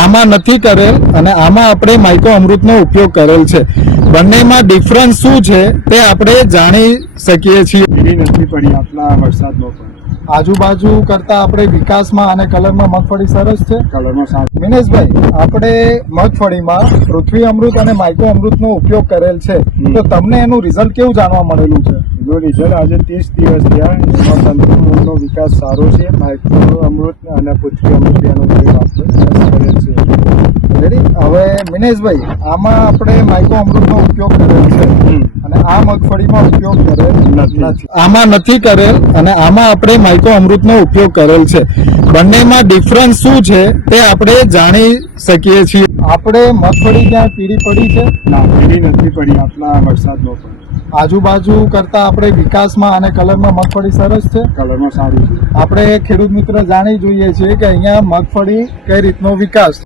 આમાં નથી કરેલ અને આમાં આપણે માઇકો અમૃતનો ઉપયોગ કરેલ છે. બંનેમાં ડિફરન્સ શું છે તે આપણે જાણી શકીએ છીએ. એવી નથી પડી આટલા વરસાદમાં પણ. આજુબાજુ કરતા આપણે વિકાસમાં અને કલરમાં મગફળી સરસ છે. કલરમાં સારું. મિનેશભાઈ, આપણે મગફળીમાં પૃથ્વી અમૃત અને માઇકો અમૃતનો ઉપયોગ કરેલ છે, તો તમને એનું રિઝલ્ટ કેવું જાણવા મળેલું છે? એનો રિઝલ્ટ આજે 30 દિવસ થયા. એમાં તંતુમૂળનો વિકાસ સારો છે. માઇક્રો અમૃત અને પૃથ્વી અમૃત એનો ઉપયોગ આપણે કરેલ છે. રેડી. હવે મિનેશભાઈ, આમાં આપણે માઇકો અમૃતનો ઉપયોગ કરેલ છે અને આ મગફળીમાં ઉપયોગ કરેલ નથી. આમાં નથી કરેલ અને આમાં આપણે માઇકો અમૃતનો ઉપયોગ કરેલ છે. બંનેમાં ડિફરન્સ શું છે તે આપણે જાણી શકીએ છીએ. આપણે મગફળી ત્યાં પીળી પડી છે? ના, એવી નથી પડી આટલા વરસાદમાં પણ. આજુબાજુ કરતા આપણે વિકાસમાં અને કલરમાં મગફળી સરસ છે. કલરમાં સારું છે. આપણે ખેડૂત મિત્ર જાણી જોઈએ છીએ કે અહીંયા મગફળી કઈ રીતનો વિકાસ